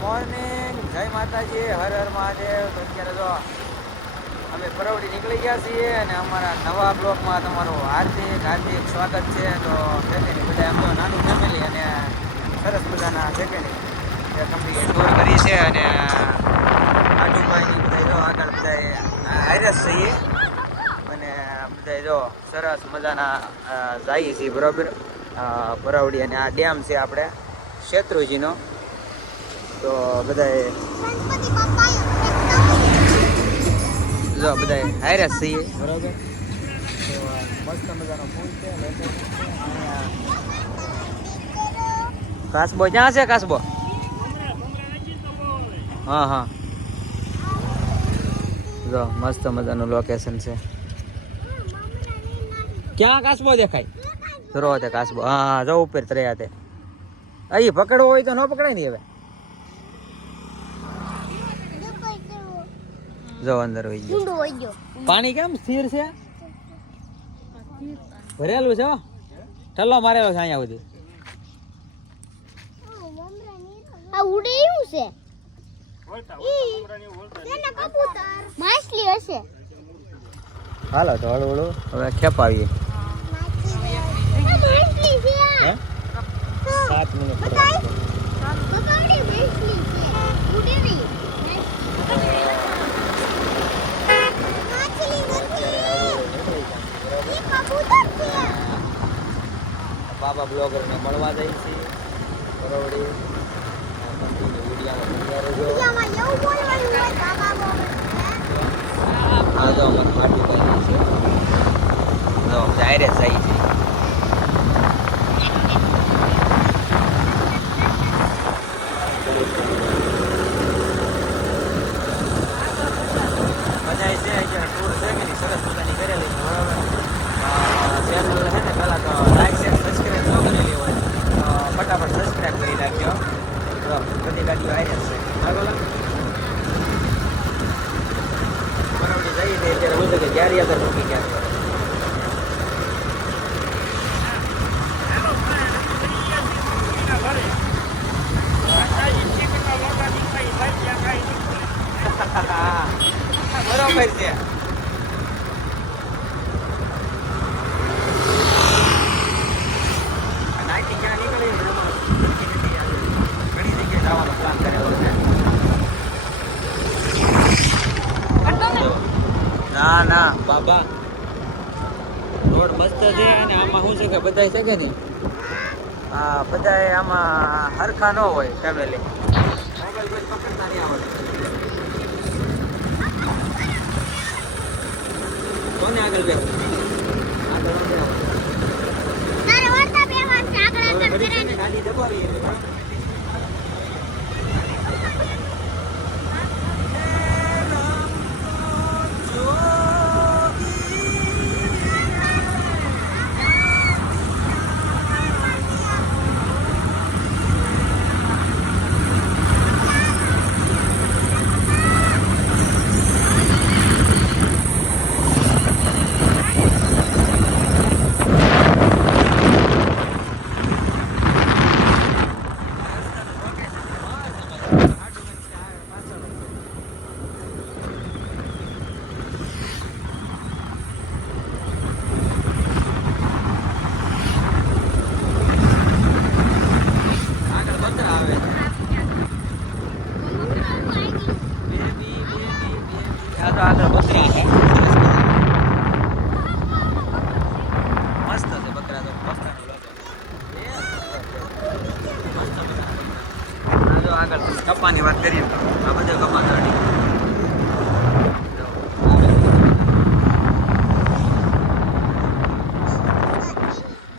Morning જય માતાજી, હર હર મહાદેવ. તો અત્યારે જો અમે પરવડી નીકળી ગયા છીએ અને અમારા નવા બ્લોકમાં તમારું હાર્દિક હાર્દિક સ્વાગત છે. તો ફેમિલી, બધા એમ તો નાની ફેમિલી અને સરસ મજાના ફેમિલી. જે કંપની ટૂર કરી છે અને આજુબાજુ બધા જો આગળ બધા હાઈરસ છીએ. અને બધા જો સરસ મજાના જાય છીએ બરોબર. પરવડી અને આ ડેમ છે આપણે શેત્રુજીનો. તો બધાએ જો બધાએ હાયરસ છીએ. બરોબર. મસ્ત મજાનો ફૂલ છે location છે. અહીંયા કાસબો ક્યાં છે કાસબો? હા હા. જો મસ્ત મજાનું લોકેશન છે. ક્યાં કાસબો દેખાય? ધરો તે કાસબો. હા હા જો ઉપર ત્રયા તે. અહીં પકડવો હોય તો ન પકડાય ને હવે. જો અંદર હોય ગયો. ઊંડો હોય ગયો. પાણી કેમ સ્થિર છે? ભરેલું છે હો. ઠલ્લો મારેલો છે અહીંયા સુધી. આ ઉડે એવું છે. ઈ તેના કબૂતર માછલી હશે. હાલો તો હવે ખેપાવીએ. આ માછલી છે હે? સાત મિનિટ બતાય બતાવડી માછલી છે ઉડે નહીં માછલી નથી ઈ કબૂતર છે બાબા બ્લોગર ને મળવા જઈ છીએ બરોડી હા તો અમારે માટી પાણી છે. તો જાહેર જાય છે બધા છે કે ટૂર છે કે નહીં સરસ મજાની કરેલી છે બરાબર ચેનલ છે ને પહેલાં તો લાઈક શેર સબસ્ક્રાઈબ ન કરેલી હોય તો ફટાફટ સબસ્ક્રાઈબ કરી નાખજો તો બધી ગાડીઓ આવી છે બરાબર જઈએ ત્યારે હું કે ક્યારે આગળ મૂકી ક્યારે બરોબર છે નાઇટી ક્યાં નીકળી ને એમાં ઘણી જગ્યાએ જવાનો પ્લાન કરેલો છે ના ના. બાબા રોડ મસ્ત છે અને આમાં શું છે કે બધાય છે કે નહીં? આ બધાય આમાં હરખા ન હોય ફેમિલી કોને આગળ બે આગળ બે બેહો. તારે વળતા બેવા છે આગળ હવે આગળ ઘડી છે કરે ને ગાડી દબાવીએ એટલે બરાબર. આગળ બધા આવે બેબી બેબી બેબી આ તો આગળ બકરા છે મસ્ત છે બકરા તો મસ્ત આ જો આગળ કપાની વાત કરીએ તો આ બધો કપા કાઢી જો, આવે.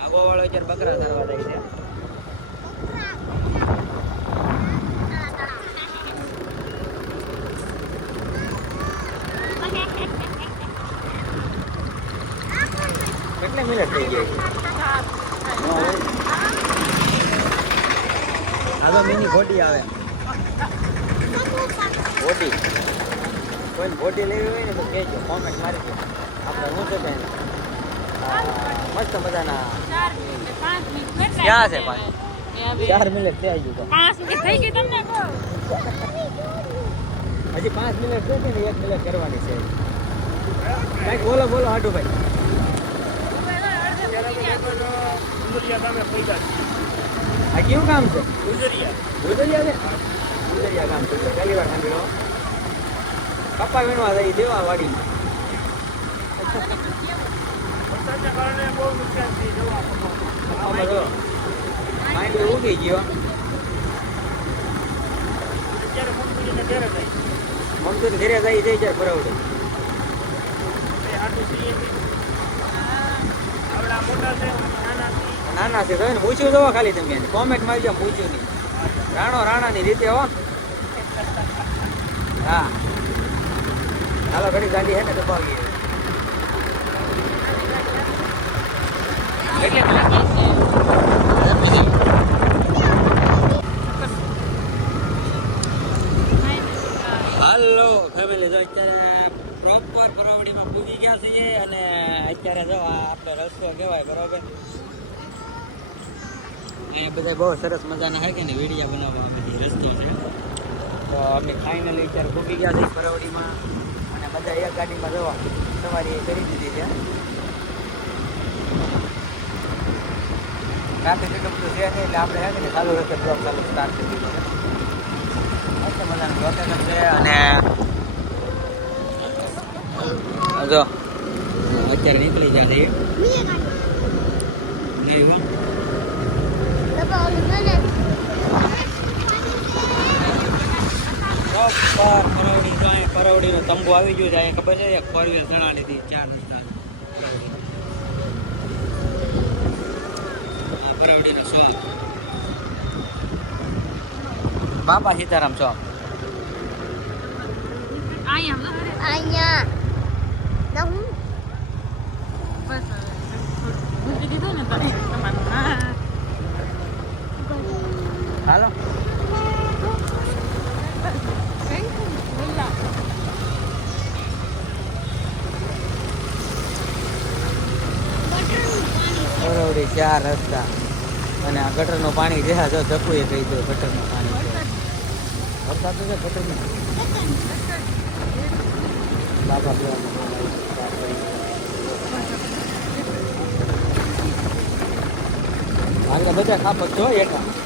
આગો વાળો અત્યારે બકરા ધરવા જાય છે કેટલી મિનિટ થઈ ગઈ આ તો મિની ખોટી આવે. ખોટી કોઈ ખોટી લેવી હોય ને તો કહેજો કોમેન્ટ મારી દો. આપણે શું છે બેન? આ મસ્ત મજાના. ક્યાં છે પાણી ચાર મિનિટ થઈ ગયું તો. પાંચ મિનિટ થઈ ગઈ તમને કહો. હજી પાંચ મિનિટ છે ને એક મિનિટ કરવાની છે. કાંઈક બોલો બોલો હાટુભાઈ આ કેવું કામ છે? ગુજરિયા છે કામ છે. પહેલી વાર સાંભળ્યો. કપા વીણવા જઈ દેવા વાડી. માંડવી ઉગી ગયો. મમતું તો ઘરે જાય. છે ત્યારે બરાબર. નાના છે. તો પૂછ્યું જોવો ખાલી તમે કોમેન્ટમાં પૂછ્યું નહીં. રાણો રાણાની રીતે હો. હા. હાલો ઘડી ગાડી હે ને દબાવીએ. હાલો ફેમિલી જો અત્યારે પ્રોપર બરોવડીમાં પૂજી ગયા છીએ અને અત્યારે જો આપણે રસ્તો કહેવાય, બરોબર? એ બધા બહુ સરસ મજાના હે કે ને વેડિયા બનાવવા અમે રસ્તો છે. તો અમે ફાઇનલી અત્યારે પૂગી ગયા છીએ ફરવડીમાં અને બધા એક ગાડીમાં જવા. સવારી કરી દીધી છે. ટ્રાફિક એટલું તો છે એટલે આપણે હે કે ને ચાલુ રસ્તે બ્લોક ચાલુ સ્ટાર્ટ કરી દીધો છે. મજાનું લોકેશન છે અને જો અત્યારે નીકળી જાય નહીં હો. બાપા ઓલું મને પ્રોપર પરવડી તો અહીંયા પરવડીનો તંબુ આવી ગયો છે. અહીંયા. ખબર છે ફોર વ્હીલ ચણા લીધી ચાર પરવડીનો બાપા સીતારામ શોપ અહીંયા ના હું હાલો. પરવડી ચાર રસ્તા. અને આ ગટરનું પાણી જે જો ચકુએ કહી દો, ગટરનું પાણી વરસાદ છે ગટરનું. આગળ બધા ખાપત જો એકા.